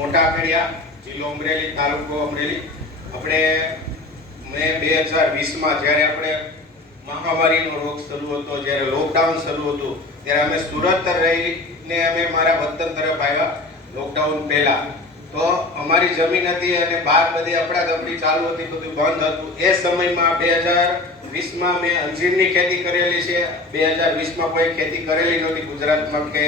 મોટા આકડિયા, જિલ્લો અમરેલી, તાલુકો અમરેલી. આપણે મેં 2020માં જ્યારે આપણે મહામારીનો રોગ શરૂ હતો, જ્યારે લોકડાઉન શરૂ હતું, ત્યારે અમે સુરત રહીને અમે મારા વતન તરફ આવ્યા લોકડાઉન પહેલા. તો અમારી જમીન હતી અને બહાર બધી અફડાદફડી ચાલુ હતી, બધું બંધ હતું. એ સમયમાં 2020માં મેં અંજીરની ખેતી કરેલી છે. 2020માં કોઈ ખેતી કરેલી નહોતી ગુજરાતમાં કે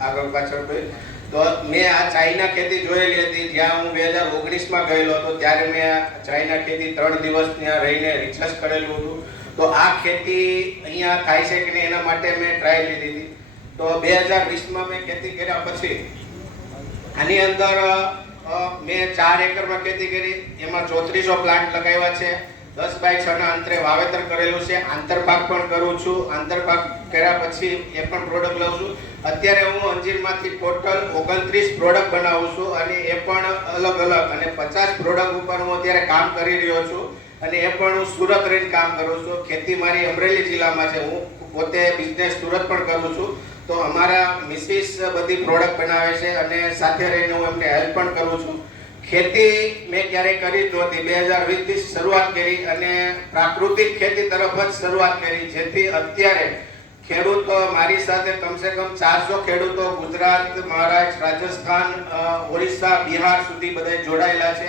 આગળ પાછળ કોઈ. તો મેં આ ચાઈના ખેતી જોયેલી હતી. જ્યાં હું 2019માં ગયેલો હતો ત્યારે મેં ચાઈના ખેતી 3 દિવસ ત્યાં રહીને રિસર્ચ કરેલું હતું. તો આ ખેતી અહીંયા થાય છે કે નહીં એના માટે મેં ટ્રાય લીધી હતી. તો 2020માં મેં ખેતી કર્યા પછી આની અંદર મેં 4 એકરમાં ખેતી કરી. એમાં 3400 પ્લાન્ટ લગાવ્યા છે. 10 બાય 6 ના અંતરે વાવેતર કરેલું છે. આંતરપાક પણ કરું છું. આંતરપાક કર્યા પછી એ પણ પ્રોડક્ટ લઉં છું. અત્યારે હું અંજીરમાંથી ટોટલ 29 પ્રોડક્ટ બનાવું છું અને એ પણ અલગ અલગ, અને 50 પ્રોડક્ટ ઉપર હું અત્યારે કામ કરી રહ્યો છું. અને એ પણ હું સુરત રહીને કામ કરું છું. ખેતી મારી અમરેલી જિલ્લામાં છે. હું પોતે બિઝનેસ સુરત પણ કરું છું. તો અમારા મિસિસ બધી પ્રોડક્ટ બનાવે છે અને સાથે રહીને હું એમને હેલ્પ પણ કરું છું. ખેતી મેં ક્યારેય કરી જ નહોતી. 2020 થી શરૂઆત કરી અને પ્રાકૃતિક ખેતી તરફ જ શરૂઆત કરી, જેથી અત્યારે ખેડૂતો મારી સાથે કમસે કમ 400 ખેડૂતો ગુજરાત, મહારાષ્ટ્ર, રાજસ્થાન, ઓરિસ્સા, બિહાર સુધી બધા જોડાયેલા છે.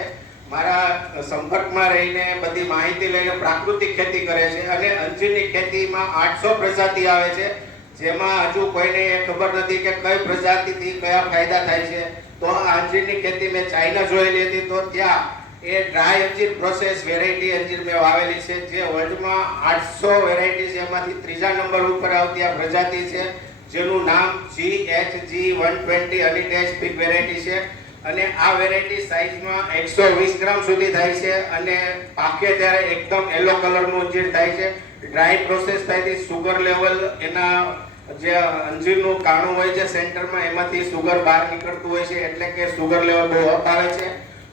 મારા સંપર્કમાં રહીને બધી માહિતી લઈને પ્રાકૃતિક ખેતી કરે છે. અને અંજીરની ખેતીમાં 800 પ્રજાતિ આવે છે, જેમાં હજુ કોઈને ખબર નથી કે કઈ પ્રજાતિથી કયા ફાયદા થાય છે. તો આ અંજીરની ખેતી મેં ચાઇના જોયેલી હતી. તો ત્યાં એ ડ્રાય અંજીર પ્રોસેસ વેરાયટી અંજીર મેં વાવેલી છે, જે વર્લ્ડમાં 800 વેરાયટી છે. એમાંથી 3જા નંબર ઉપર આવતી આ પ્રજાતિ છે, જેનું નામ GHG120 હની ડેશ પીક વેરાયટી છે. અને આ વેરાયટી સાઈઝમાં 120 ગ્રામ સુધી થાય છે અને પાકે ત્યારે એકદમ યલો કલરનું અંજીર થાય છે. ડ્રાય પ્રોસેસ થાય છે. સુગર લેવલ એના જે અંજીરનું કાણું હોય છે સેન્ટરમાં, એમાંથી સુગર બહાર નીકળતું હોય છે, એટલે કે સુગર લેવલ બહુ અપ આવે છે.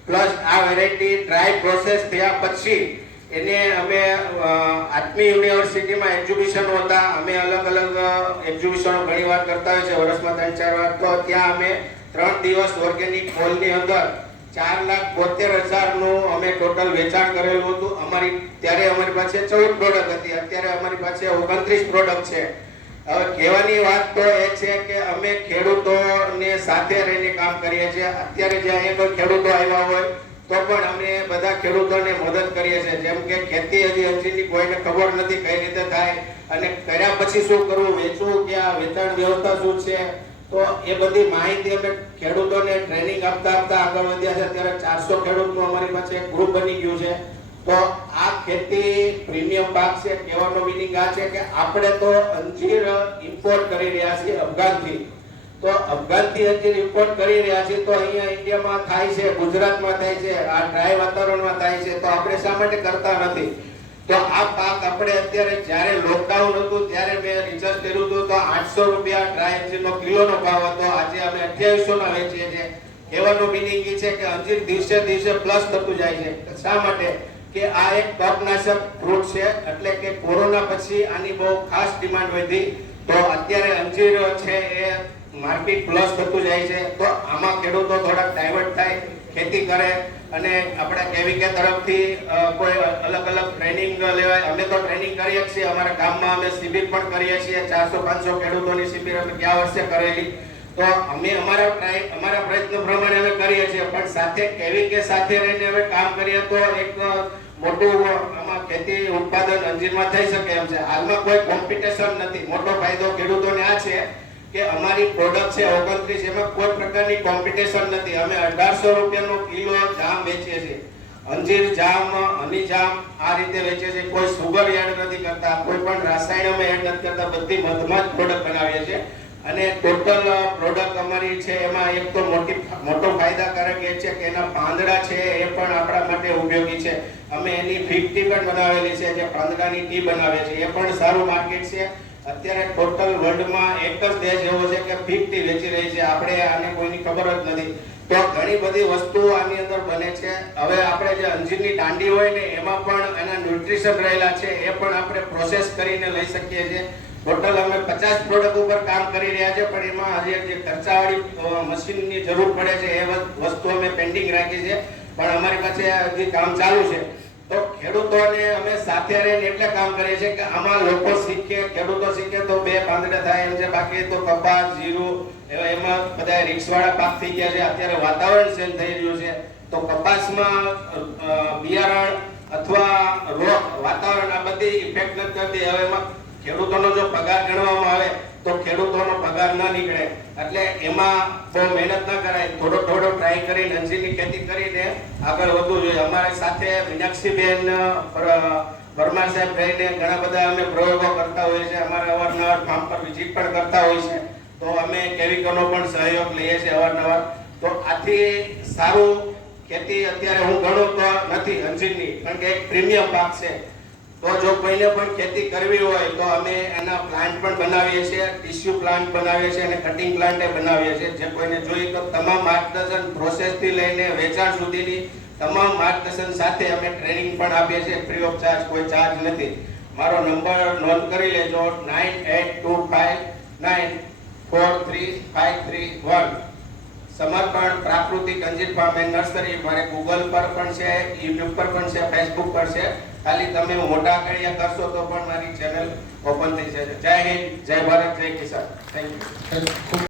પ્લસ આ વેરાયટી ડ્રાય પ્રોસેસ થયા પછી એને અમે આત્મી યુનિવર્સિટીમાં એક્ઝિબિશન હતા. અમે અલગ અલગ એક્ઝિબિશનો ઘણી વાર કરતા હોય છે, વર્ષમાં 3-4 વાર. તો ત્યાં અમે 3 દિવસ ઓર્ગેનિક હોલની અંદર 4,72,000 નું અમે ટોટલ વેચાણ કરેલું હતું. ત્યારે અમારી પાસે 14 પ્રોડક્ટ હતી. અત્યારે અમારી પાસે 29 પ્રોડક્ટ છે. હવે કહેવાની વાત તો એ છે કે અમે ખેડૂતોને સાથે રહીને કામ કરીએ છીએ. અત્યારે જ્યાં કોઈ ખેડૂતો આવ્યા હોય તો પણ અમે બધા ખેડૂતોને મદદ કરીએ છીએ. જેમ કે ખેતી હજી અંજીરની કોઈને ખબર નથી કઈ રીતે થાય અને કર્યા પછી શું કરવું, વેચવું ક્યાં, વેચાણ વ્યવસ્થા શું છે, તો એ બધી માહિતી અમે ખેડૂતોને ટ્રેનિંગ આપતા આગળ વધ્યા છે. અત્યારે 400 ખેડૂતનું અમારી પાસે એક ગ્રુપ બની ગયું છે. તો આ ખેતી પ્રીમિયમ પાક છે. કહેવાનો મીનિંગ આ છે કે આપણે તો અંજીર ઇમ્પોર્ટ કરી રહ્યા છીએ અફઘાનથી. તો અફઘાનથી અંજીર ઇમ્પોર્ટ કરી રહ્યા છીએ તો અહીંયા ઇન્ડિયામાં થાય છે, ગુજરાતમાં થાય છે, આ ડ્રાય વાતાવરણમાં થાય છે. તો આપણે શા માટે કરતા નથી? તો આ પાક આપણે અત્યારે જ્યારે લોકડાઉન હતું ત્યારે મેં રિસર્ચ કર્યું હતું, તો 800 રૂપિયા ડ્રાય અંજીરનો કિલોનો ભાવ હતો. આજે અમે 2800 ના વેચીએ છીએ. કહેવાનો મીનિંગ એ છે કે અંજીર દિવસે દિવસે પ્લસ થતું જાય છે. શા માટે? કે આ એક કપનાશક ફ્રૂટ છે, એટલે કે કોરોના પછી આની બહુ ખાસ ડિમાન્ડ વધી. તો અત્યારે અંજીર છે એ માર્કેટ પ્લસ થતું જાય છે. તો આમાં ખેડૂતો થોડાક ડાયવર્ટ થાય, ખેતી કરે. અને આપણે કેવીકે તરફથી કોઈ અલગ અલગ ટ્રેનિંગ લેવાય. અમે તો ટ્રેનિંગ કરીએ છીએ. અમારા ગામમાં અમે શિબિર પણ કરીએ છીએ. 400-500 ખેડૂતોની શિબિર અમે ગયા વર્ષે કરેલી. તો અમે અમારા પ્રયત્ન પ્રમાણે અમે કરીએ છીએ, પણ સાથે કેવીકે સાથે રહીને અમે કામ કરીએ તો એક મોટું આમાં ખેતી ઉત્પાદન અંજીરમાં થઈ શકે એમ છે. હાલમાં કોઈ કોમ્પિટિશન નથી. મોટો ફાયદો ખેડૂતોને આ છે કે અમારી પ્રોડક્ટ છે 29, એમાં કોઈ પ્રકારની કોમ્પિટિશન નથી. અમે 1800 રૂપિયાનો કિલો જામ વેચીએ છીએ. અંજીર જામ, હની જામ આ રીતે વેચીએ છીએ. કોઈ સુગર એડ નથી કરતા, કોઈ પણ રાસાયણ અમે એડ નથી કરતા. બધી મધમાં જ પ્રોડક્ટ બનાવીએ છીએ. અને ટોટલ પ્રોડક્ટ અમારી છે એમાં એક તો મોટો ફાયદાકારક એ છે કે એના પાંદડા છે એ પણ આપણા માટે ઉપયોગી છે. અમે એની ફીગ ટી પણ બનાવેલી છે, જે પાંદડાની ટી બનાવે છે, એ પણ સારું માર્કેટ છે. અત્યારે ટોટલ વર્લ્ડમાં એક જ દેશ એવો છે કે ફીગ ટી વેચી રહી છે. આપણે આને કોઈની ખબર જ નથી. તો ઘણી બધી વસ્તુઓ આની અંદર બને છે. હવે આપણે જે અંજીરની દાંડી હોય ને એમાં પણ એના ન્યુટ્રિશન રહેલા છે, એ પણ આપણે પ્રોસેસ કરીને લઈ શકીએ છીએ. ટોટલ અમે 50 પ્રોડક્ટ ઉપર કામ કરી રહ્યા છે, પણ એમાં હજી જે ખર્ચાવાળી મશીનની જરૂર પડે છે એ વસ્તુ પેન્ડિંગ રાખી છે, પણ અમારી પાસે હજી કામ ચાલુ છે. તો ખેડૂતોને અમે સાથે રહીને એટલે કામ કરીએ છીએ કે આમાં લોકો શીખે, ખેડૂતો શીખે તો બે પાંદડા થાય એમ છે. બાકી તો કપાસ, જીરું એમાં બધા રિક્સવાળા પાક થઈ ગયા છે. અત્યારે વાતાવરણ ચેન્જ થઈ રહ્યું છે, તો કપાસમાં બિયારણ અથવા રોગ, વાતાવરણ આ બધી ઇફેક્ટ નથી કરતી. હવે એમાં ખેડૂતોનો જો પગાર ગણવામાં આવે તો ખેડૂતોનો પગાર ન નીકળે, એટલે એમાં બહુ મહેનત ન કરાય. થોડો ટ્રાય કરીને અંજીરની ખેતી કરીને આગળ વધવું જોઈએ. અમારી સાથે મીનાક્ષીબેન પરમાર સાહેબ રહીને ઘણા બધા અમે પ્રયોગો કરતા હોઈએ છીએ. અમારા અવારનવાર ફાર્મ પર વિઝિટ પણ કરતા હોય છે, તો અમે કેવિકોનો પણ સહયોગ લઈએ છીએ અવારનવાર. તો આથી સારું ખેતી અત્યારે હું ગણું તો નથી અંજીરની, કારણ કે એક પ્રીમિયમ પાક છે. તો જો કોઈને પણ ખેતી કરવી હોય તો અમે એના પ્લાન્ટ પણ બનાવીએ છીએ, ટિશ્યુ પ્લાન્ટ બનાવીએ છીએ અને કટિંગ પ્લાન્ટ બનાવીએ છીએ. જે કોઈને જોઈએ તો તમામ માર્ગદર્શન, પ્રોસેસથી લઈને વેચાણ સુધીની તમામ માર્ગદર્શન સાથે અમે ટ્રેનિંગ પણ આપીએ છીએ, ફ્રી ઓફ ચાર્જ, કોઈ ચાર્જ નથી. મારો નંબર નોંધ કરી લેજો, 9825943531. સમર્પણ પ્રાકૃતિક અંજીર ફાર્મ એન્ડ નર્સરી. મારે ગૂગલ પર પણ છે, યુટ્યુબ પર પણ છે, ફેસબુક પર છે. ખાલી તમે મોટા કડિયા કરશો તો પણ મારી ચેનલ ઓપન થઈ જશે. જય હિન્દ, જય ભારત, જય કિસાન. Thank you.